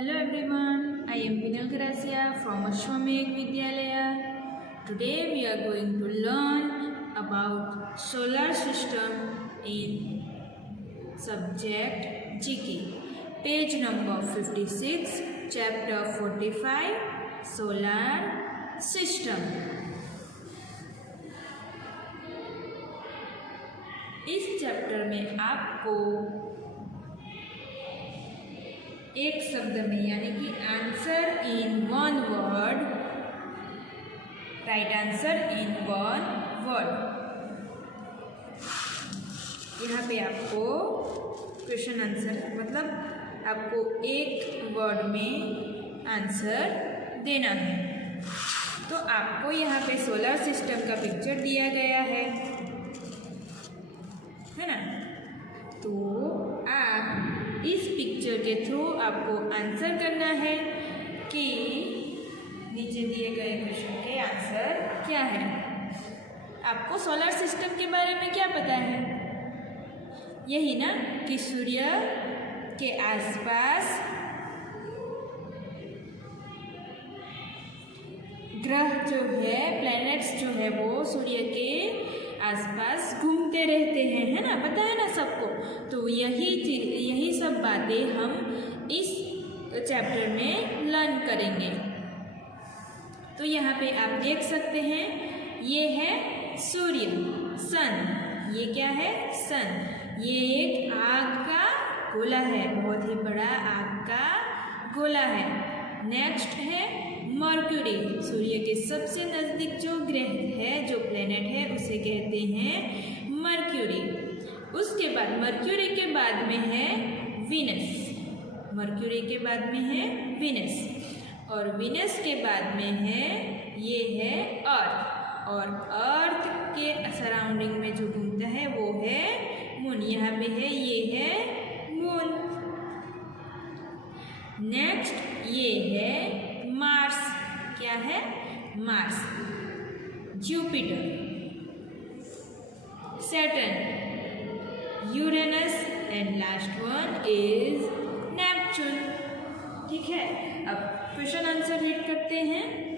Hello everyone, I am Vinal Gracia from Ashwamegh Vidyalaya. Today we are going to learn about solar system in subject GK. Page number 56, chapter 45, solar system. इस chapter में आपको एक शब्द में यानी कि answer in one word, right answer in one word, यहाँ पे आपको क्वेश्चन आंसर मतलब आपको एक वर्ड में आंसर देना है। तो आपको यहाँ पे सोलर सिस्टम का पिक्चर दिया गया है ना। तो आप इस पिक्चर के थ्रू आपको आंसर करना है कि नीचे दिए गए क्वेश्चन के आंसर क्या है। आपको सोलर सिस्टम के बारे में क्या पता है? यही ना कि सूर्य के आसपास ग्रह जो है, प्लैनेट्स जो है वो सूर्य के आसपास घूमते रहते हैं, है ना, पता है ना सबको। तो यही सब बातें हम इस चैप्टर में लर्न करेंगे। तो यहाँ पे आप देख सकते हैं, ये है सूर्य, सन। ये क्या है? सन। ये एक आग का गोला है, बहुत ही बड़ा आग का गोला है। नेक्स्ट है मर्क्यूरी, सूर्य के सबसे नज़दीक जो ग्रह है, जो प्लेनेट है, उसे कहते हैं मर्क्यूरी। उसके बाद मर्क्यूरी के बाद में है वीनस, मर्क्यूरी के बाद में है वीनस, और वीनस के बाद में है ये है अर्थ, और अर्थ के सराउंडिंग में जो घूमता है वो है मून। यहाँ पे है, ये है मून। नेक्स्ट ये है मार्स। क्या है? Mars. Jupiter, Saturn, Uranus and last one is Neptune. ठीक है, अब क्वेश्चन आंसर रीड करते हैं।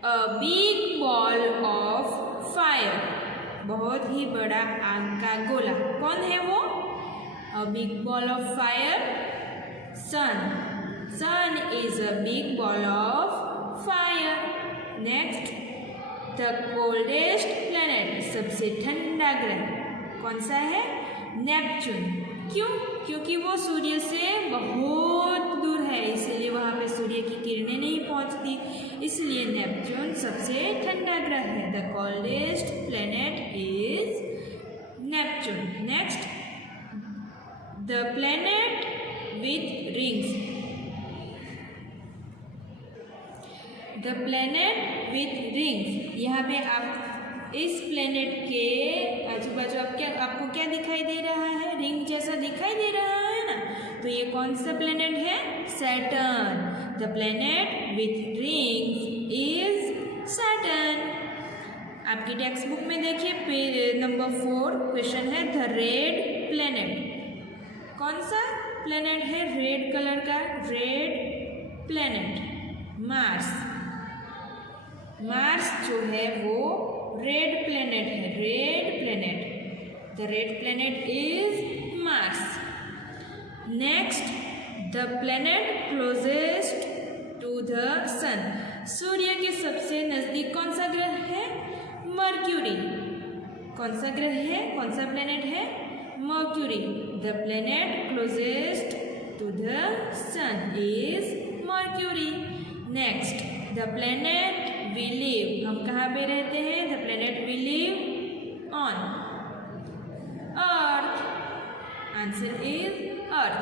A big ball of fire, बहुत ही बड़ा आग का गोला। कौन है वो? A big ball of fire, sun. Sun is a big ball of fire. Next, the coldest planet, सबसे ठंडा ग्रह कौन सा है? नेपच्यून। क्यों? क्योंकि वो सूर्य से बहुत दूर है, इसलिए वहाँ पे सूर्य की किरणें नहीं पहुँचती, इसलिए नेपच्यून सबसे ठंडा ग्रह है। The coldest planet is Neptune. Next, the planet with rings, the planet with rings. यहाँ पे आप इस प्लेनेट के आजू बाजू आपको क्या दिखाई दे रहा है? रिंग जैसा दिखाई दे रहा है ना। तो ये कौन सा प्लेनेट है? Saturn. The planet with rings is Saturn. आपकी टेक्स्ट बुक में देखिए, पेज नंबर 4 क्वेश्चन है द रेड प्लेनेट। कौन सा प्लेनेट है रेड कलर का? Red planet Mars. मार्स जो है वो रेड प्लेनेट है, red planet. The red planet is Mars. Next, the planet closest to the sun, सूर्य के सबसे नजदीक कौन सा ग्रह है? मर्क्यूरी। कौन सा ग्रह है? कौन सा प्लेनेट है? Mercury. The planet closest to the sun is Mercury. Next, the planet we live, हम कहाँ पे रहते हैं? The planet we live on, Earth. Answer is Earth.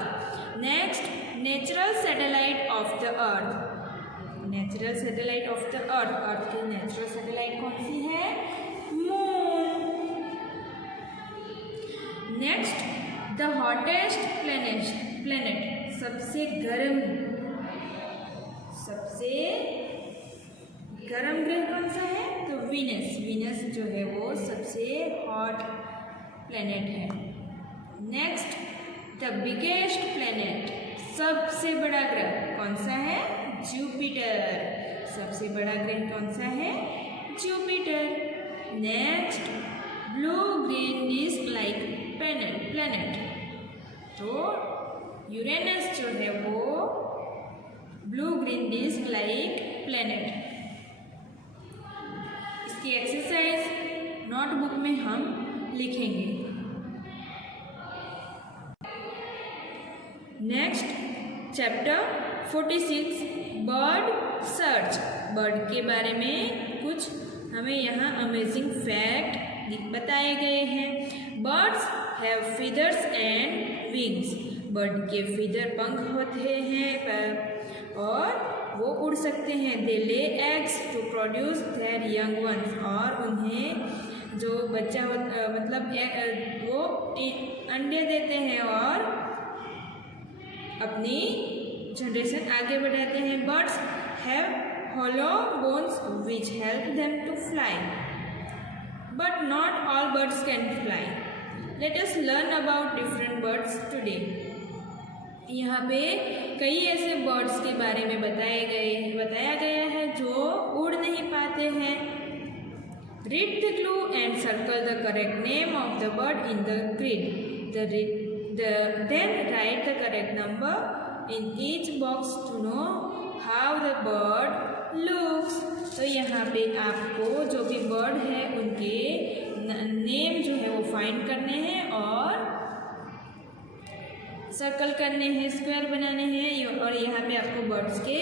Next, natural satellite of the Earth, natural satellite of the Earth, Earth की natural satellite कौन सी है? Moon. Next, the hottest planet, सबसे गर्म गर्म ग्रह कौन सा है? तो वीनस। वीनस जो है वो सबसे हॉट प्लेनेट है। नेक्स्ट, द बिगेस्ट प्लेनेट, सबसे बड़ा ग्रह कौन सा है? जुपिटर। सबसे बड़ा ग्रह कौन सा है? Jupiter. Next, blue green disc like planet, तो यूरेनस जो है वो blue green disc like planet. इसकी एक्सरसाइज नोटबुक में हम लिखेंगे। Next, chapter 46, bird search. Bird के बारे में कुछ हमें यहाँ अमेजिंग फैक्ट बताए गए हैं। Birds have feathers and wings. Bird के फीदर, पंख होते हैं और वो उड़ सकते हैं। They lay eggs to produce their young ones, और उन्हें जो बच्चा मतलब वो अंडे देते हैं और अपनी जनरेशन आगे बढ़ाते हैं। Birds have hollow bones which help them to fly, but not all birds can fly. Let us learn about different birds today. यहाँ पे कई ऐसे बर्ड्स के बारे में बताया गया है जो उड़ नहीं पाते हैं। Read the clue and circle the correct name of the bird in the grid. Then write the correct number in each box to know how the bird looks. तो यहाँ पे आपको जो भी बर्ड है उनके नेम जो है वो फाइंड करने हैं और सर्कल करने हैं, स्क्वायर बनाने हैं। और यहाँ पे आपको बर्ड्स के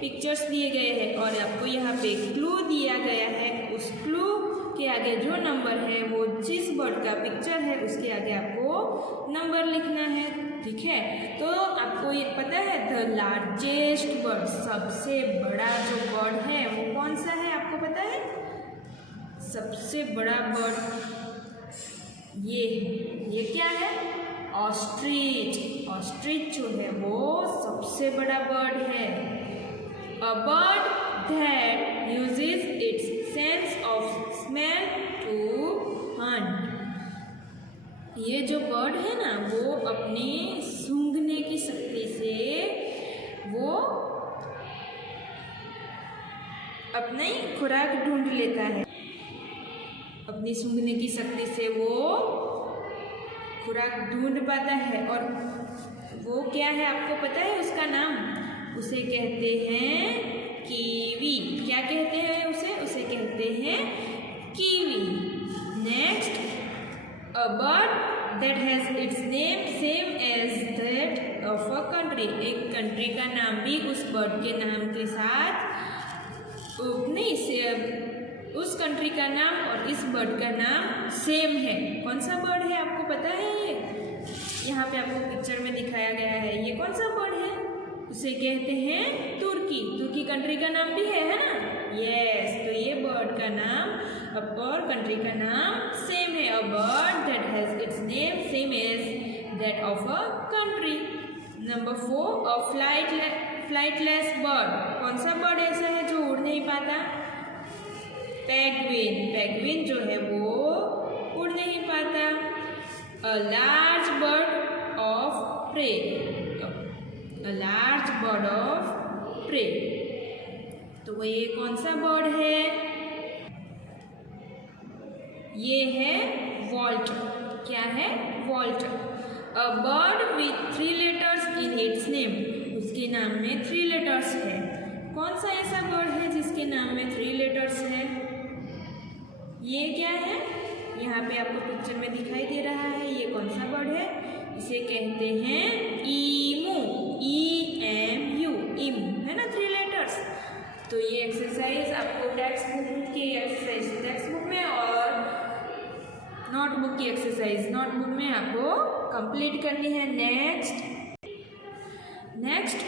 पिक्चर्स दिए गए हैं और आपको यहाँ पे क्लू दिया गया है। उस क्लू के आगे जो नंबर है वो जिस बर्ड का पिक्चर है उसके आगे आपको नंबर लिखना है। ठीक है, तो आपको ये पता है द लार्जेस्ट बर्ड, सबसे बड़ा जो बर्ड है वो कौन सा है? आपको पता है? सबसे बड़ा बर्ड ये क्या है? ऑस्ट्रिच। ऑस्ट्रिच जो है वो सबसे बड़ा बर्ड है। A bird that uses its sense of smell to hunt. ये जो बर्ड है ना वो अपनी सूंघने की शक्ति से वो अपनी खुराक ढूंढ लेता है। अपनी सूंघने की शक्ति से वो खुराक ढूंढ पाता है। और वो क्या है आपको पता है उसका नाम? उसे कहते हैं कीवी। क्या कहते हैं उसे? उसे कहते हैं kiwi. Next, a bird that has its name same as that of a country. एक कंट्री का नाम भी उस बर्ड के नाम के साथ नहीं से उस कंट्री का नाम और इस बर्ड का नाम सेम है। कौन सा बर्ड है आपको पता है? ये यहाँ पे आपको पिक्चर में दिखाया गया है। ये कौन सा बर्ड है? उसे कहते हैं तुर्की। तुर्की कंट्री का नाम भी है ना? यस, तो ये बर्ड का नाम और कंट्री का नाम सेम है। A bird that has its name same as that of a country. Number 4, a flightless bird. कौन सा बर्ड ऐसा है जो उड़ नहीं पाता? पेंगुइन। पेंगुइन जो है वो उड़ नहीं पाता। A large bird of prey. A large bird of prey, तो वो ये कौन सा बर्ड है? ये है वॉल्ट। क्या है? वॉल्ट। A bird with 3 letters in its name. उसके नाम में 3 letters है। कौन सा ऐसा बर्ड है जिसके नाम में 3 letters है? ये क्या है? यहाँ पे आपको पिक्चर में दिखाई दे रहा है। ये कौन सा बर्ड है? इसे कहते हैं ईमू। EMU, ईमू, है ना? 3 letters। तो ये एक्सरसाइज आपको टेक्स्ट बुक में और नोटबुक की एक्सरसाइज नोटबुक में आपको कंप्लीट करनी है। Next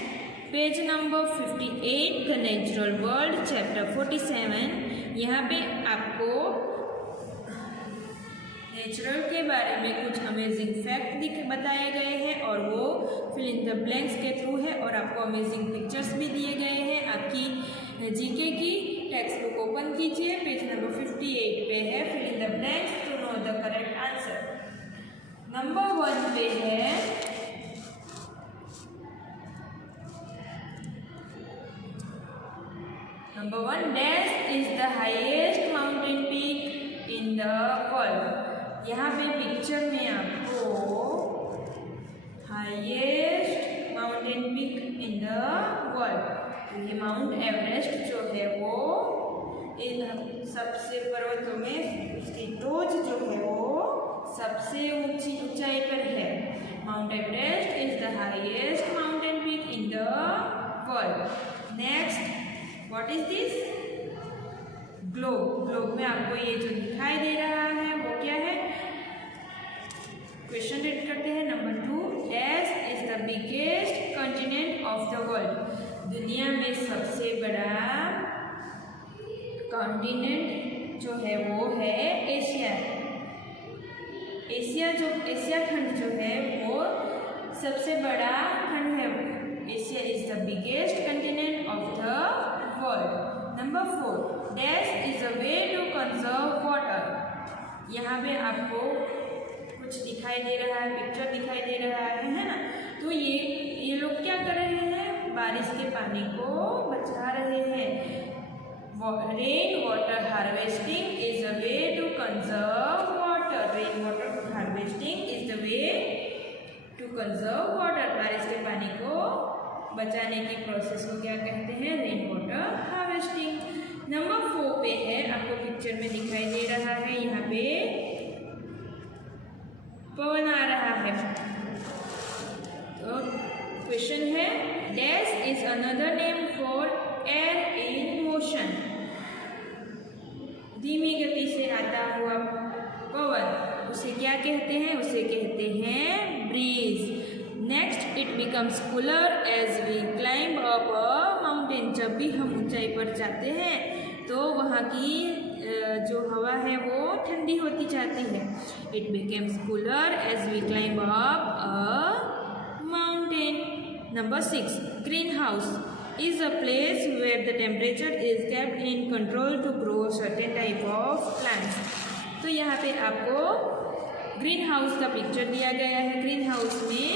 page number 58, the natural world, chapter 47। यहाँ पे आपको नेचुरल के बारे में कुछ अमेजिंग फैक्ट बताए गए हैं और वो फिल इन द ब्लैंक्स के थ्रू है और आपको अमेजिंग पिक्चर्स भी दिए गए हैं। आपकी जीके की टेक्स्ट बुक ओपन कीजिए, पेज नंबर 58 पे है fill in the blanks to know the correct answer. Number 1 पे है number 1 dash is the highest mountain peak in the world. यहाँ पे पिक्चर में आपको highest mountain peak in the world, तो ये माउंट एवरेस्ट जो है वो इन सबसे पर्वतों में उसकी टोच जो है वो सबसे ऊंची ऊंचाई पर है। Mount Everest is the highest mountain peak in the world. Next, what is this? Globe. Globe में आपको ये जो दिखाई दे रहा है वो क्या है? क्वेश्चन रीड करते हैं। Number 2, dash is the biggest continent of the world. दुनिया में सबसे बड़ा कॉन्टिनेंट जो है वो है एशिया। एशिया खंड जो है वो सबसे बड़ा खंड है। Asia is the biggest continent of the world. Number 4, dash is a way to conserve water. यहाँ पे आपको कुछ दिखाई दे रहा है, पिक्चर दिखाई दे रहा है ना? तो ये लोग क्या कर रहे हैं? बारिश के पानी को बचा रहे हैं। Rain water harvesting is a way to conserve water. Rain water harvesting is the way to conserve water. बारिश के पानी को बचाने की प्रोसेस को क्या कहते हैं? Rain water harvesting. नंबर 4 पे है, आपको पिक्चर में दिखाई दे रहा है, यहाँ पे पवन आ रहा है। तो क्वेश्चन है, dash is another name for air in motion. धीमी गति से आता हुआ पवन, उसे क्या कहते हैं? उसे कहते हैं breeze. Next, it becomes cooler as we climb up a mountain. जब भी हम ऊंचाई पर जाते हैं तो वहाँ की जो हवा है वो ठंडी होती जाती है। It becomes cooler as we climb up a mountain. Number 6, greenhouse is a place where the temperature is kept in control to grow certain type of plants। तो यहाँ पे आपको ग्रीन हाउस का पिक्चर दिया गया है। Green house में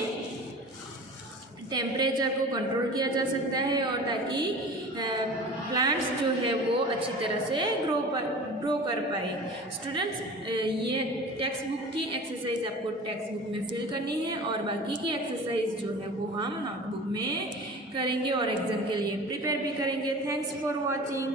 temperature को कंट्रोल किया जा सकता है और ताकि प्लांट्स जो है वो अच्छी तरह से ग्रो कर पाए। स्टूडेंट्स, ये टेक्स्ट बुक की एक्सरसाइज आपको टेक्स्ट बुक में फिल करनी है और बाकी की एक्सरसाइज जो है वो हम नोटबुक में करेंगे और एग्जाम के लिए प्रिपेयर भी करेंगे। Thanks for watching.